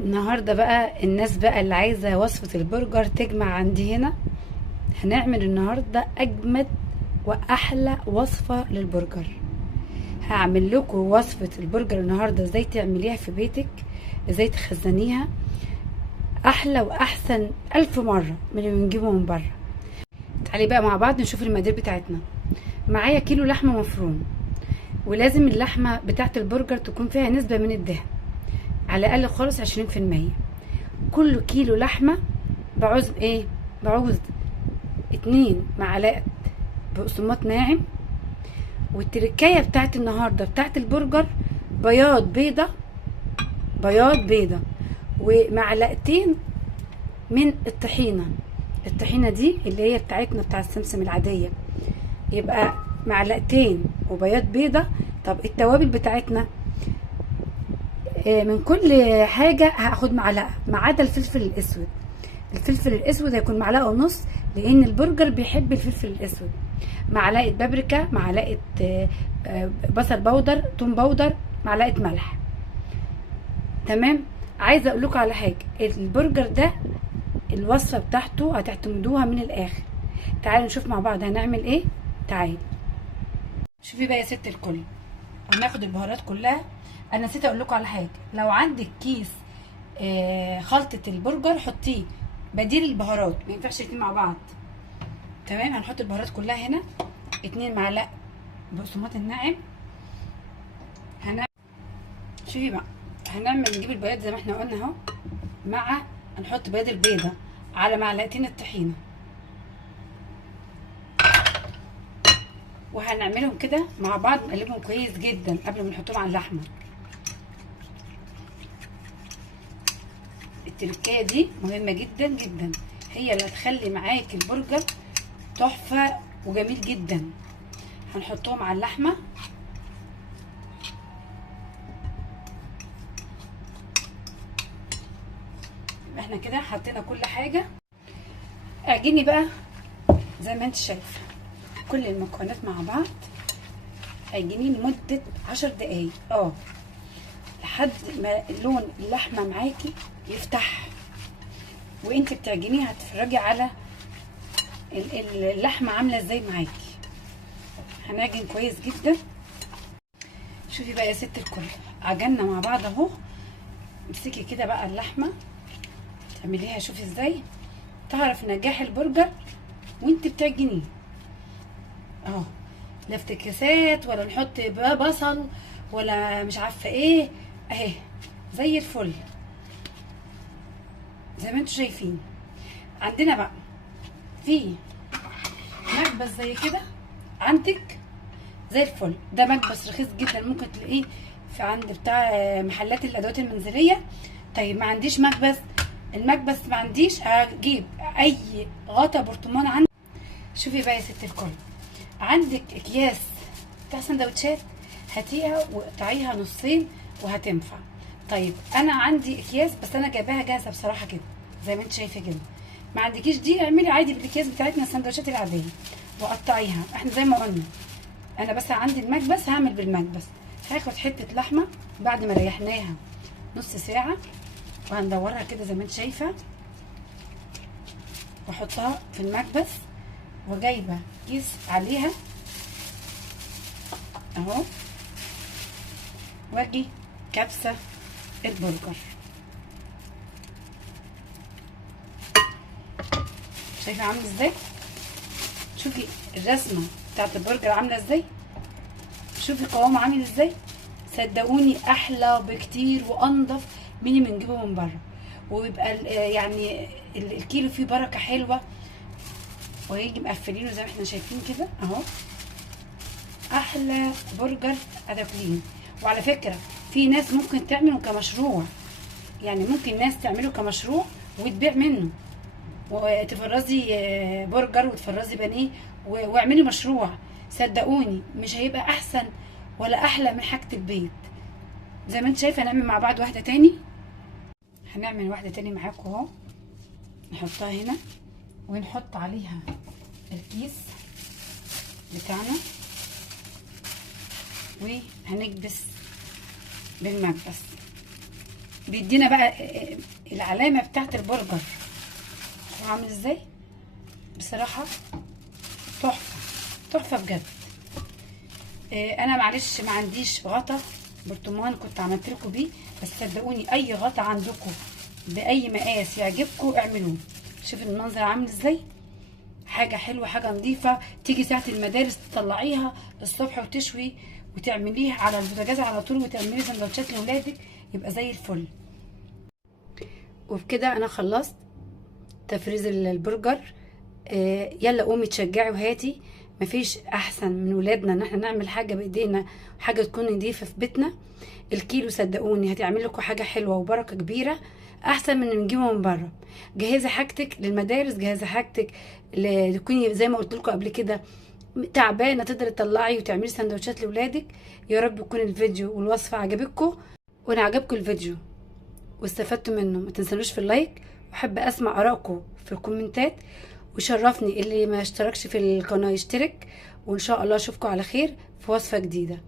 النهارده بقى الناس بقى اللي عايزه وصفه البرجر تجمع عندي هنا. هنعمل النهارده اجمد واحلى وصفه للبرجر. هعمل لكم وصفه البرجر النهارده ازاي تعمليها في بيتك، ازاي تخزنيها احلى واحسن الف مره من اللي بنجيبه من بره. تعالي بقى مع بعض نشوف المقادير بتاعتنا. معايا كيلو لحمه مفروم، ولازم اللحمه بتاعت البرجر تكون فيها نسبه من الدهن، على الاقل خالص 20%. كل كيلو لحمه بعوز ايه؟ بعوز 2 معلقه بقسماط ناعم. والتركايه بتاعت النهارده بتاعت البرجر بياض بيضه ومعلقتين من الطحينه. الطحينه دي اللي هي بتاعتنا بتاع السمسم العاديه، يبقى معلقتين وبياض بيضه. طب التوابل بتاعتنا من كل حاجه هاخد معلقه ما عدا الفلفل الاسود. الفلفل الاسود هيكون معلقه ونص، لان البرجر بيحب الفلفل الاسود. معلقه بابريكا، معلقه بصل بودر، توم بودر، معلقه ملح. تمام. عايزه اقول لكم على حاجه، البرجر ده الوصفه بتاعته هتعتمدوها من الاخر. تعالوا نشوف مع بعض هنعمل ايه. تعالي شوفي بقى يا ست الكل، هناخد البهارات كلها. انا نسيت اقول لكم على حاجه، لو عندك كيس خلطه البرجر حطيه بديل البهارات، ما ينفعش الاتنين مع بعض. تمام. هنحط البهارات كلها هنا. 2 معلقه بقسماط الناعم. شوفي بقى، نجيب البياض زي ما احنا قلنا اهو، هنحط بياض البيضه على معلقتين الطحينه، وهنعملهم كده مع بعض، نقلبهم كويس جدا قبل ما نحطهم على اللحمه. التركية دي مهمة جدا جدا، هي اللي هتخلي معاكي البرجر تحفة وجميل جدا. هنحطهم على اللحمة. احنا كده حطينا كل حاجة. اعجني بقى زي ما انت شايفة كل المكونات مع بعض. اعجنيه لمدة 10 دقايق لحد ما لون اللحمة معاكي يفتح. وانت بتعجنيه هتتفرجي على اللحمة عاملة ازاي معاكي. هنعجن كويس جدا. شوفي بقى يا ست الكل، عجنا مع بعض اهو. امسكي كده بقى اللحمه تعمليها، شوفي ازاي تعرف نجاح البرجر وانت بتعجنيه اهو. لا افتكاسات ولا نحط بقى بصل ولا مش عارفه ايه، اهي زي الفل زي ما انتم شايفين. عندنا بقى في مكبس زي كده عندك زي الفل. ده مكبس رخيص جدا، ممكن تلاقيه في عند بتاع محلات الادوات المنزليه. طيب ما عنديش مكبس، المكبس ما عنديش، هجيب اي غطا برطمان عندي. شوفي بقى يا ست الكل، عندك اكياس بتاع سندوتشات، هاتيها وقطعيها نصين وهتنفع. طيب انا عندي اكياس بس انا جايباها جاهزه بصراحه كده زي ما انت شايفه كده. ما عندكيش دي، اعملي عادي بالاكياس بتاعتنا السندوتشات العاديه وقطعيها. احنا زي ما قلنا انا بس عندي المكبس، هعمل بالمكبس. هاخد حته لحمه بعد ما ريحناها نص ساعه، وهندورها كده زي ما انت شايفه، واحطها في المكبس، وجايبه كيس عليها اهو، واجي كبسه البرجر. شايفه عامله ازاي؟ شوفي الرسمه بتاعت البرجر عامله ازاي، شوفي قوامه عامل ازاي. صدقوني احلى بكتير وانضف من اللي بنجيبه من بره، ويبقى يعني الكيلو فيه بركه حلوه، وهيجي مقفلينه زي ما احنا شايفين كده اهو. احلى برجر هتاكليه. وعلى فكره في ناس ممكن تعمله كمشروع، يعني ممكن ناس تعمله كمشروع وتبيع منه، وتفرزي برجر وتفرزي بانيه واعملي مشروع. صدقوني مش هيبقى احسن ولا احلى من حاجه البيت. زي ما انت شايفه هنعمل مع بعض واحده تاني. هنعمل واحده تاني معاكم اهو، نحطها هنا ونحط عليها الكيس بتاعنا، وهنكبس بالمكبس بيدينا بقى العلامه بتاعت البرجر. شوفوا عامل ازاي بصراحه، تحفه تحفه بجد. انا معلش ما عنديش غطا برطمان كنت عملت لكم بيه، بس صدقوني اي غطا عندكم باي مقاس يعجبكم اعملوه. شوفوا المنظر عامل ازاي، حاجه حلوه حاجه نظيفه. تيجي ساعه المدارس تطلعيها الصبح وتشوي وتعمليها على البوتاجاز على طول وتعملي سندوتشات لاولادك، يبقى زي الفل. وبكده انا خلصت تفريز البرجر. يلا قومي تشجعي وهاتي. مفيش احسن من ولادنا ان احنا نعمل حاجه بايدينا، حاجه تكون نضيفه في بيتنا. الكيلو صدقوني هتعمل لكم حاجه حلوه وبركه كبيره، احسن من اللي نجيبه من بره. جهزي حاجتك للمدارس، جهزي حاجتك تكوني زي ما قلت لكم قبل كده تعبانه تقدري تطلعي وتعملي سندوتشات لاولادك. يا رب يكون الفيديو والوصفه عجبتكم، وان عجبكم الفيديو واستفدتوا منه ما تنسونوش في اللايك، واحب اسمع ارائكم في الكومنتات. وشرفني اللي ما اشتركش في القناه يشترك، وان شاء الله اشوفكم على خير في وصفه جديده.